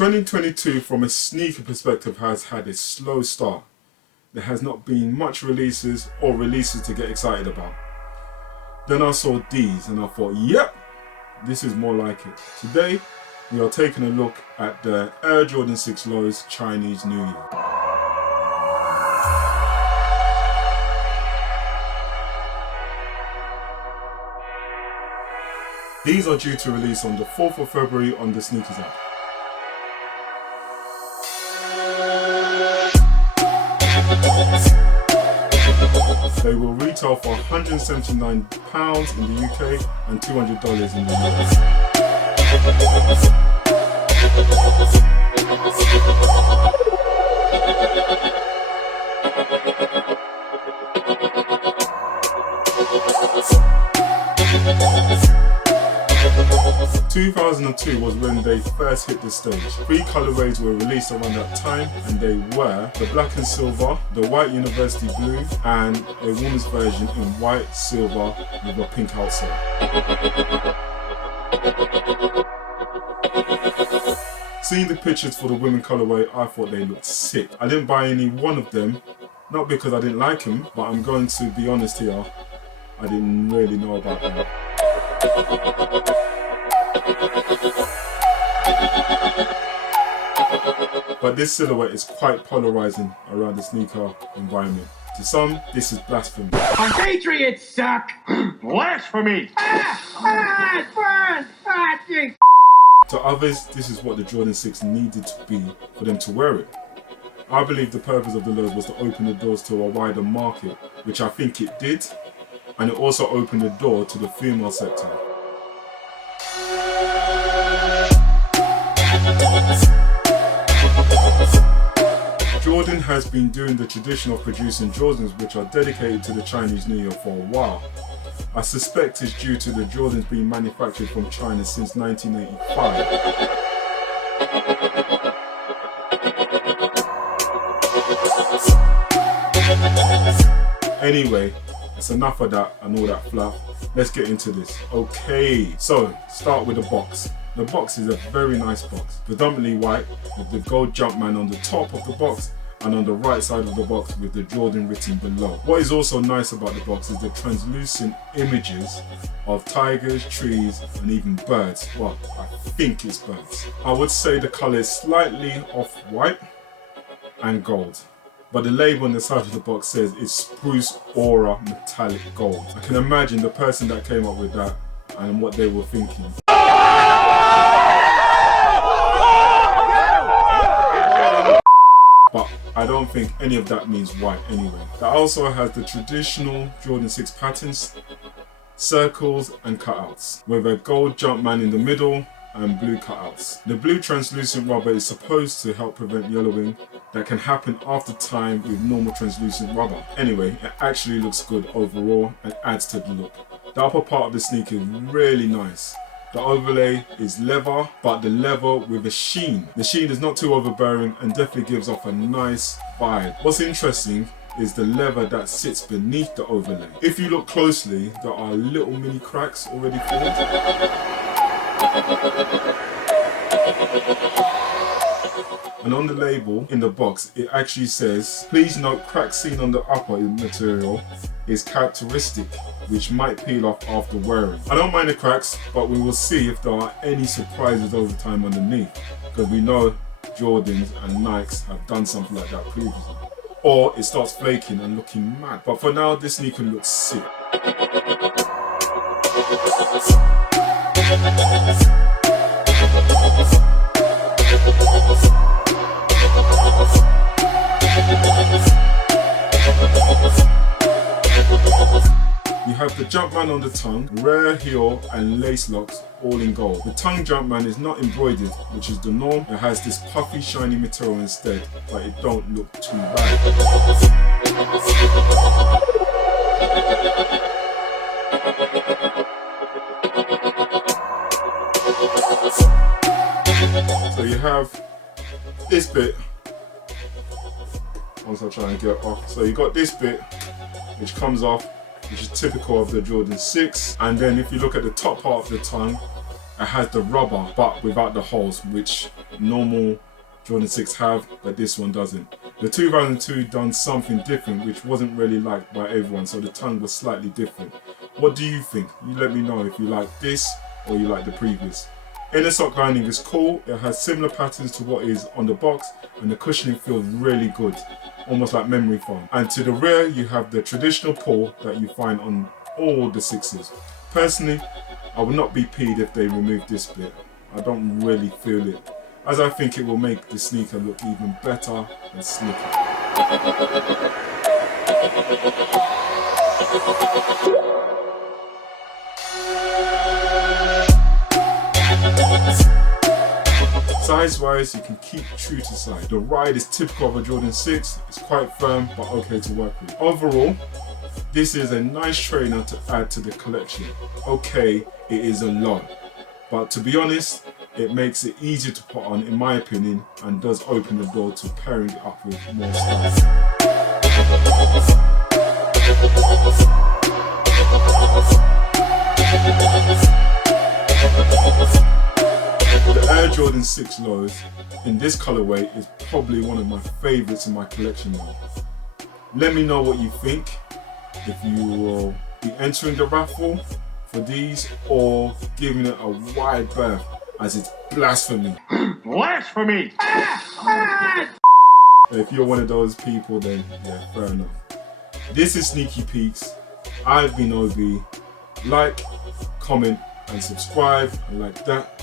2022 from a sneaker perspective has had a slow start. There has not been much releases or releases to get excited about. Then I saw these and I thought, yep, this is more like it. Today, we are taking a look at the Air Jordan 6 Lows Chinese New Year. These are due to release on the 4th of February on the Sneakers app. They will retail for £179 in the UK and $200 in the US. 2002 was when they first hit the stage. 3 colorways were released around that time, and they were the black and silver, the white university blue, and a woman's version in white, silver with a pink outsole. Seeing the pictures for the women colorway, I thought they looked sick. I didn't buy any one of them, not because I didn't like them, but I'm going to be honest here, I didn't really know about them. But this silhouette is quite polarizing around the sneaker environment. To some, this is blasphemy. Patriots suck! Blasphemy! To others, this is what the Jordan 6 needed to be for them to wear it. I believe the purpose of the lows was to open the doors to a wider market, which I think it did, and it also opened the door to the female sector. Jordan has been doing the tradition of producing Jordans which are dedicated to the Chinese New Year for a while. I suspect it's due to the Jordans being manufactured from China since 1985. Anyway, it's enough of that and all that fluff. Let's get into this. Okay, so start with the box. The box is a very nice box, predominantly white with the gold Jumpman on the top of the box and on the right side of the box with the Jordan written below. What is also nice about the box is the translucent images of tigers, trees and even birds. Well, I think it's birds. I would say the colour is slightly off-white and gold. But the label on the side of the box says it's Spruce Aura Metallic Gold. I can imagine the person that came up with that and what they were thinking. But I don't think any of that means white anyway. That also has the traditional Jordan 6 patterns, circles and cutouts, with a gold Jumpman in the middle and blue cutouts. The blue translucent rubber is supposed to help prevent yellowing that can happen after time with normal translucent rubber. Anyway, it actually looks good overall and adds to the look. The upper part of the sneaker is really nice. The overlay is leather, but the leather with a sheen. The sheen is not too overbearing and definitely gives off a nice vibe. What's interesting is the leather that sits beneath the overlay. If you look closely, there are little mini cracks already formed. And on the label in the box, it actually says, please note cracks seen on the upper material is characteristic, which might peel off after wearing. I don't mind the cracks, but we will see if there are any surprises over time underneath, because we know Jordans and Nikes have done something like that previously. Or it starts flaking and looking mad. But for now, this sneaker looks sick. You have the Jumpman on the tongue, rare heel and lace locks all in gold. The tongue Jumpman is not embroidered, which is the norm. It has this puffy shiny material instead, but it don't look too bad. So you have this bit, once I try and get it off. So you got this bit which comes off, which is typical of the Jordan 6. And then if you look at the top part of the tongue, it has the rubber but without the holes, which normal Jordan 6 have, but this one doesn't. The 2002 done something different which wasn't really liked by everyone, so the tongue was slightly different. What do you think? You let me know if you like this or you like the previous. Inner sock lining is cool, it has similar patterns to what is on the box, and the cushioning feels really good, almost like memory foam. And to the rear you have the traditional pull that you find on all the 6s. Personally, I would not be peeved if they removed this bit. I don't really feel it, as I think it will make the sneaker look even better and slicker. Size-wise, you can keep true to size. The ride is typical of a Jordan 6, it's quite firm but okay to work with. Overall, this is a nice trainer to add to the collection. Okay, it is a lot, but to be honest, it makes it easier to put on in my opinion, and does open the door to pairing it up with more stuff. The Air Jordan 6 Lows in this colorway is probably one of my favorites in my collection now. Let me know what you think, if you will be entering the raffle for these or giving it a wide berth, as it's blasphemy. Blasphemy! If you're one of those people, then yeah, fair enough. This is Sneaky Peeks. I've been OB. Like, comment and subscribe, and like that.